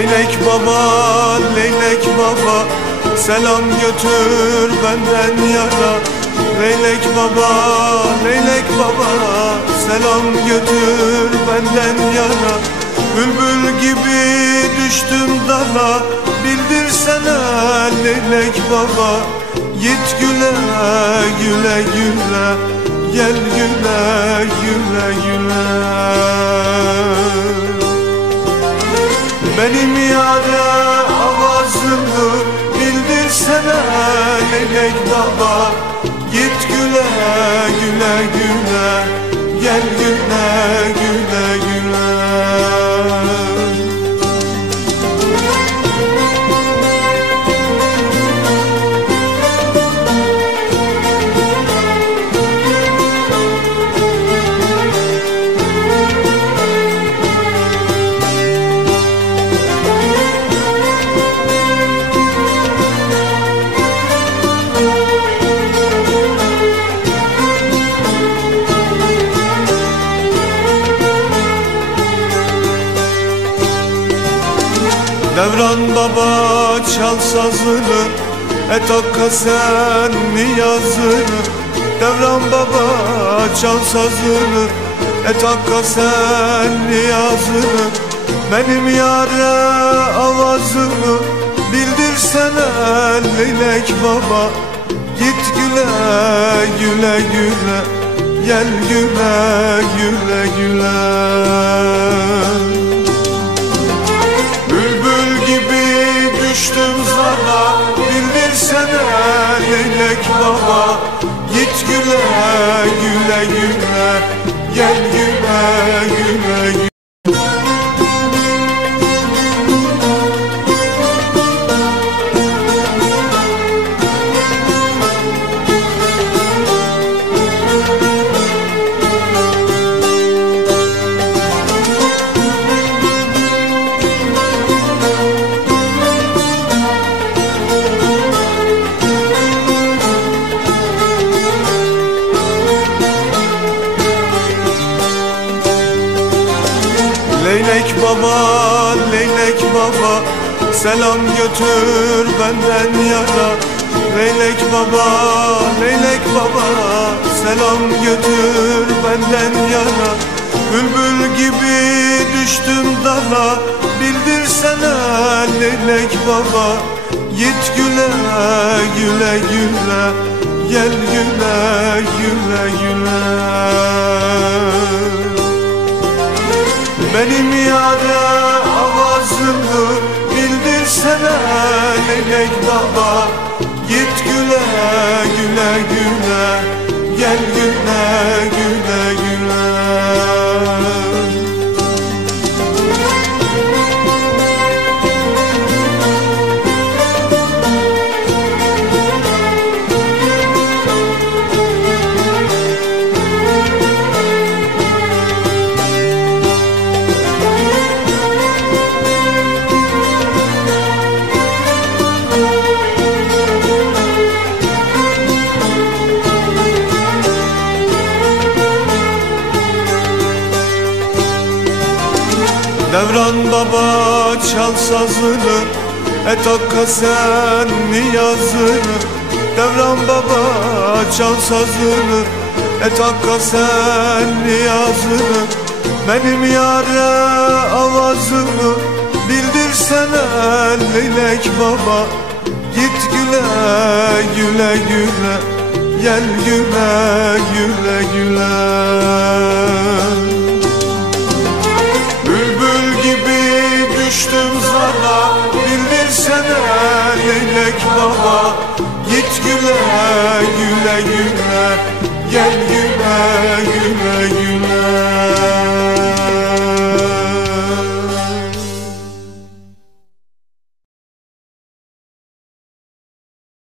Leylek baba, leylek baba, selam götür benden yara. Leylek baba, leylek baba, selam götür benden yara. Bülbül gibi düştüm dara, bildirsene leylek baba. Git güle güle güle, gel güle güle güle. Benim yâre avazımı bildirsene leylek baba. Git güle güle güle, gel güle güle güle. Devran baba çal sazını, et hakka sen niyazını. Devran baba çal sazını, et hakka sen niyazını. Benim yâre avazımı bildirsene leylek baba. Git güle güle güle, gel güle güle güle. Düştüm zara, bildirsene leylek baba. Git güle güle güle, gel güle güle güle. Leylek baba, leylek baba, selam götür benden yara. Leylek baba, leylek baba, selam götür benden yara. Bülbül gibi düştüm dara, bildirsene leylek baba. Git güle güle güle, gel güle güle güle. Benim yâre avazımı bildirsene leylek baba. Git güle güle güle, gel güle güle güle. Devran baba çal sazını, et hakka sen niyazını. Devran baba çal sazını, et hakka sen niyazını. Benim yâre avazımı bildirsene leylek baba. Git güle güle güle, gel güle güle güle. Düştüm zara, bildirsene leylek baba. Git güle güle güle, gel güle güle güle.